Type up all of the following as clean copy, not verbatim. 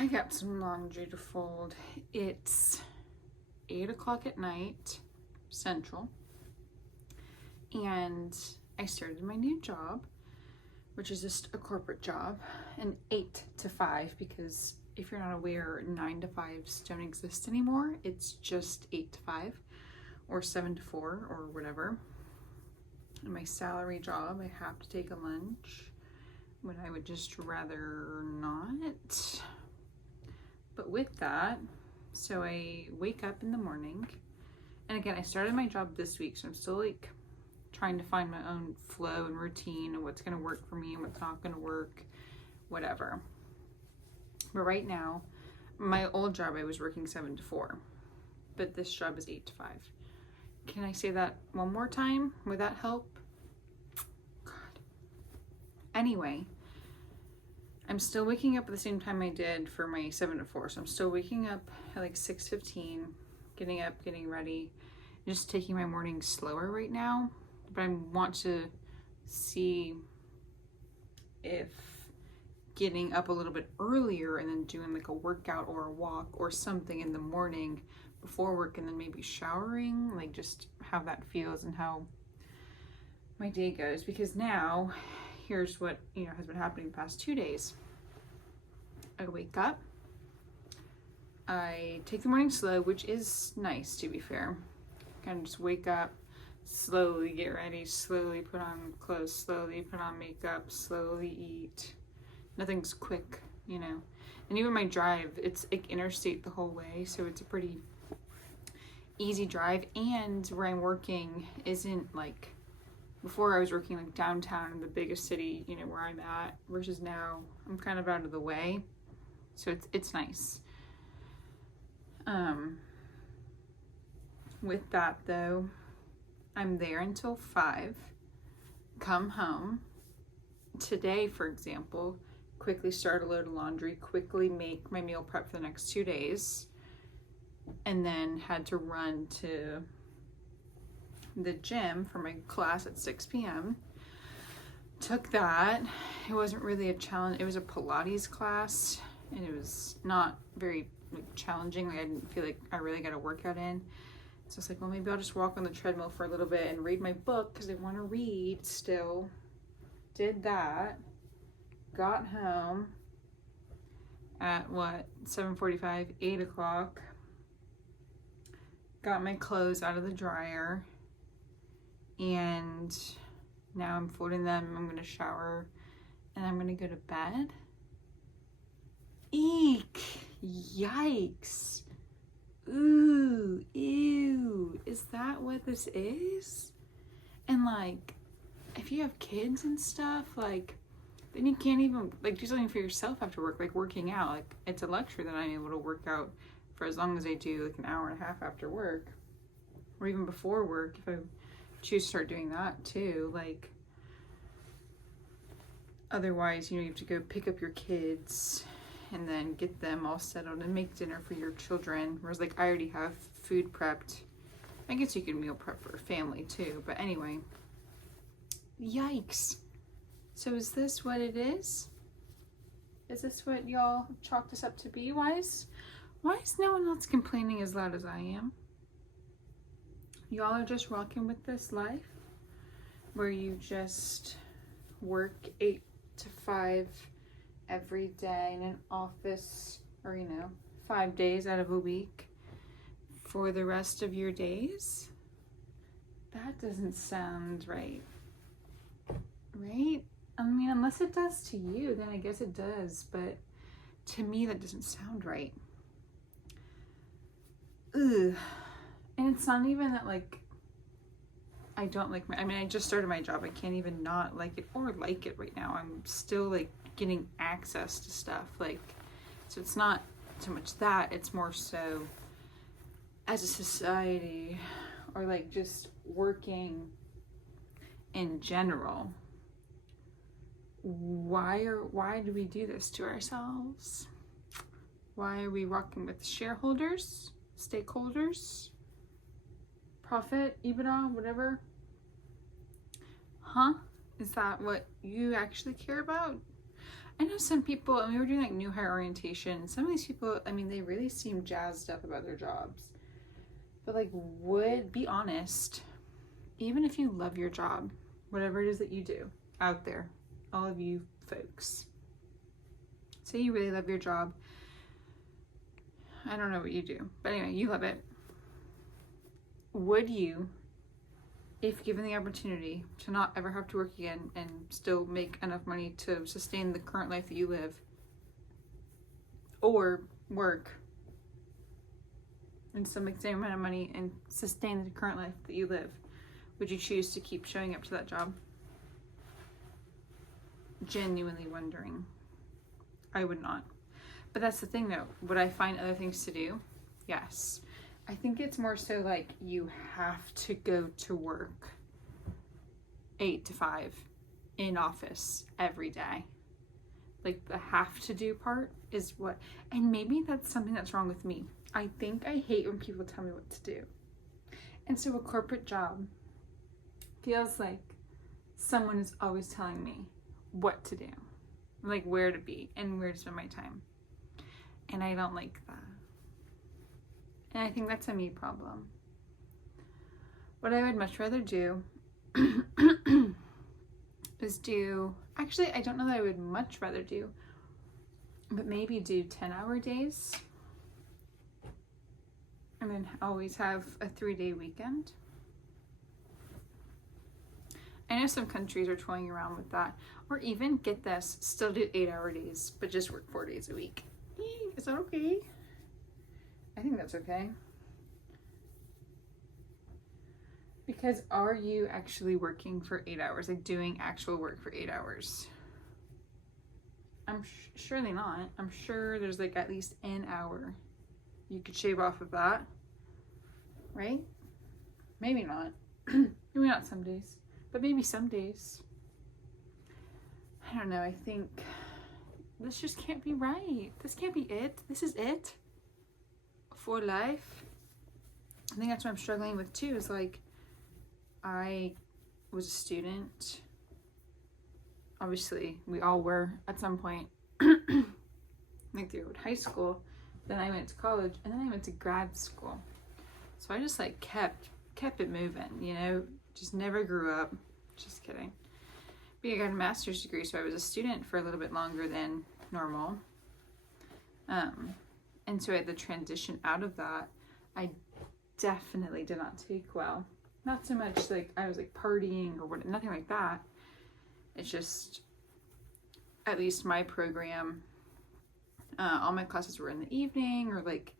I got some laundry to fold. It's 8 o'clock at night, Central, and I started my new job, which is just a corporate job, an 8 to 5, because if you're not aware, 9 to 5s don't exist anymore. It's just 8 to 5 or 7 to 4 or whatever. In my salary job, I have to take a lunch when I would just rather not. But with that, so I wake up in the morning, and again, I started my job this week, so I'm still like trying to find my own flow and routine and what's going to work for me and what's not going to work, whatever. But right now, my old job, I was working 7 to 4, but this job is 8 to 5. Can I say that one more time? Would that help? God. Anyway, I'm still waking up at the same time I did for my 7 to 4. So I'm still waking up at like 6:15, getting up, getting ready, just taking my morning slower right now. But I want to see if getting up a little bit earlier and then doing like a workout or a walk or something in the morning before work, and then maybe showering, like just how that feels and how my day goes. Because now, here's what has been happening the past 2 days. I wake up, I take the morning slow, which is nice, to be fair. Kind of just wake up, slowly get ready, slowly put on clothes, slowly put on makeup, slowly eat. Nothing's quick, And even my drive, it's like interstate the whole way, so it's a pretty easy drive. And where I'm working isn't like, before I was working like downtown in the biggest city, where I'm at, versus now I'm kind of out of the way. So it's nice. With that though, I'm there until 5, come home. Today, for example, quickly start a load of laundry, quickly make my meal prep for the next 2 days, and then had to run to the gym for my class at 6 p.m. Took that. It wasn't really a challenge. It was a Pilates class, and it was not very challenging. Like, I didn't feel like I really got a workout in. So I was like, well, maybe I'll just walk on the treadmill for a little bit and read my book because I want to read still. Did that. Got home at 7:45, 8 o'clock. Got my clothes out of the dryer, and now I'm folding them. I'm gonna shower, and I'm gonna go to bed. Eek! Yikes! Ooh! Ew! Is that what this is? And like, if you have kids and stuff, like, then you can't even do something for yourself after work, like working out. Like, it's a luxury that I'm able to work out for as long as I do, like an hour and a half after work, or even before work if I choose to start doing that too. Like, otherwise, you have to go pick up your kids and then get them all settled and make dinner for your children. Whereas like, I already have food prepped. I guess you can meal prep for a family too, but anyway. Yikes. So is this what it is? Is this what y'all chalked us up to be? Why is no one else complaining as loud as I am? Y'all are just rocking with this life where you just work 8 to 5 every day in an office, or 5 days out of a week for the rest of your days? That doesn't sound right. Right? I mean, unless it does to you, then I guess it does, but to me that doesn't sound right. Ugh. And it's not even that like I don't like I just started my job. I can't even not like it or like it right now. I'm still like getting access to stuff, like, so it's not so much that, it's more so as a society, or like just working in general. Why do we do this to ourselves? Why are we rocking with shareholders, stakeholders, profit, EBITDA, whatever? Huh? Is that what you actually care about? I know some people, and we were doing like new hire orientation. Some of these people, I mean, they really seem jazzed up about their jobs. But like, be honest, even if you love your job, whatever it is that you do out there, all of you folks, say you really love your job. I don't know what you do, but anyway, you love it. Would you, if given the opportunity to not ever have to work again and still make enough money to sustain the current life that you live, or work and still make the same amount of money and sustain the current life that you live, would you choose to keep showing up to that job? Genuinely wondering. I would not. But that's the thing though. Would I find other things to do? Yes. I think it's more so like you have to go to work 8 to 5 in office every day. Like the have to do part is what, and maybe that's something that's wrong with me. I think I hate when people tell me what to do. And so a corporate job feels like someone is always telling me what to do, like where to be and where to spend my time. And I don't like that. And I think that's a me problem. What I would much rather do is actually, I don't know that I would much rather do, but maybe do 10-hour days and then always have a 3-day weekend. I know some countries are toying around with that. Or even, get this, still do 8-hour days, but just work 4 days a week. Is that okay? I think that's okay. Because are you actually working for 8 hours? Like doing actual work for 8 hours? I'm surely not. I'm sure there's like at least an hour you could shave off of that. Right? Maybe not. Maybe not some days. But maybe some days. I don't know. I think this just can't be right. This can't be it. This is it for life. I think that's what I'm struggling with too, is like, I was a student. Obviously, we all were at some point. Like through high school, then I went to college, and then I went to grad school. So I just like kept it moving, you know, just never grew up. Just kidding. But I got a master's degree, so I was a student for a little bit longer than normal. And so at the transition out of that, I definitely did not take well. Not so much like I was like partying or what, nothing like that. It's just, at least my program, all my classes were in the evening, or like,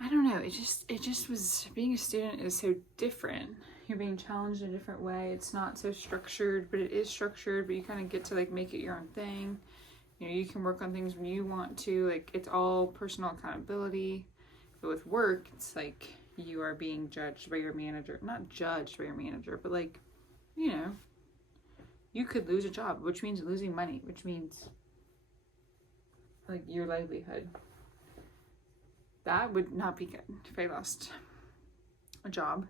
I don't know, it just was, being a student is so different. You're being challenged in a different way. It's not so structured, but it is structured, but you kind of get to like make it your own thing. You know, you can work on things when you want to, like it's all personal accountability. But with work, it's like you are being judged by your manager. Not judged by your manager, but like, you know, you could lose a job, which means losing money, which means like your livelihood. That would not be good if I lost a job.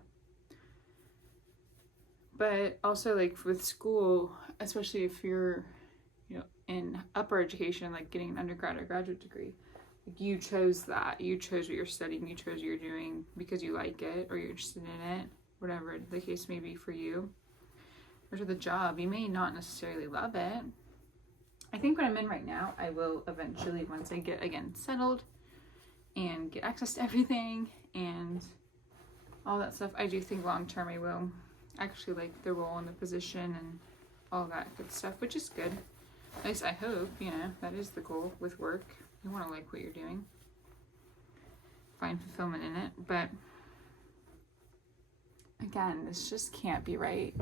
But also like with school, especially if you're, you know, in upper education, like getting an undergrad or graduate degree, like you chose that. You chose what you're studying, you chose what you're doing because you like it or you're interested in it, whatever the case may be for you. Or to the job, you may not necessarily love it. I think what I'm in right now, I will eventually, once I get again settled and get access to everything and all that stuff, I do think long term I will actually like the role and the position and all that good stuff, which is good. At least I hope, you know, that is the goal with work. You want to like what you're doing, find fulfillment in it. But again, this just can't be right.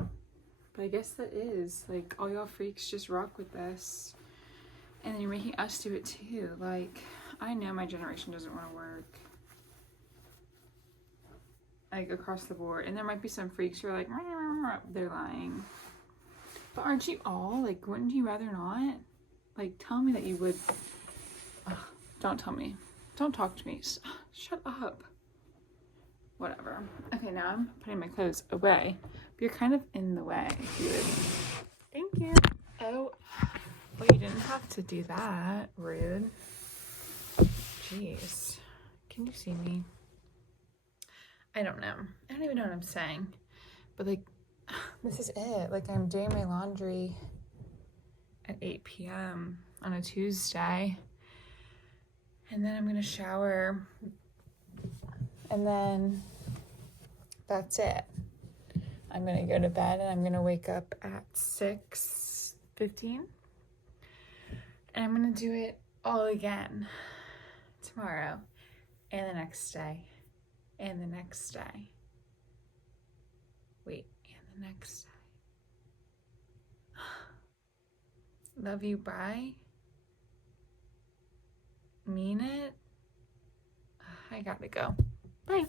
But I guess that is, like, all y'all freaks just rock with this. And then you're making us do it too. Like, I know my generation doesn't want to work. Like, across the board. And there might be some freaks who are like, they're lying. But aren't you all? Like, wouldn't you rather not? Like, tell me that you would. Ugh, don't tell me. Don't talk to me. Shut up. Whatever. Okay, now I'm putting my clothes away. But you're kind of in the way. If you would. Thank you. Oh, Oh, you didn't have to do that. Rude. Jeez. Can you see me? I don't know. I don't even know what I'm saying. But like, this is it. Like, I'm doing my laundry at 8 p.m. on a Tuesday. And then I'm going to shower. And then that's it. I'm going to go to bed and I'm going to wake up at 6:15. And I'm going to do it all again tomorrow and the next day and the next day. Wait, and the next day. Love you, bye. Mean it. I gotta go. Bye.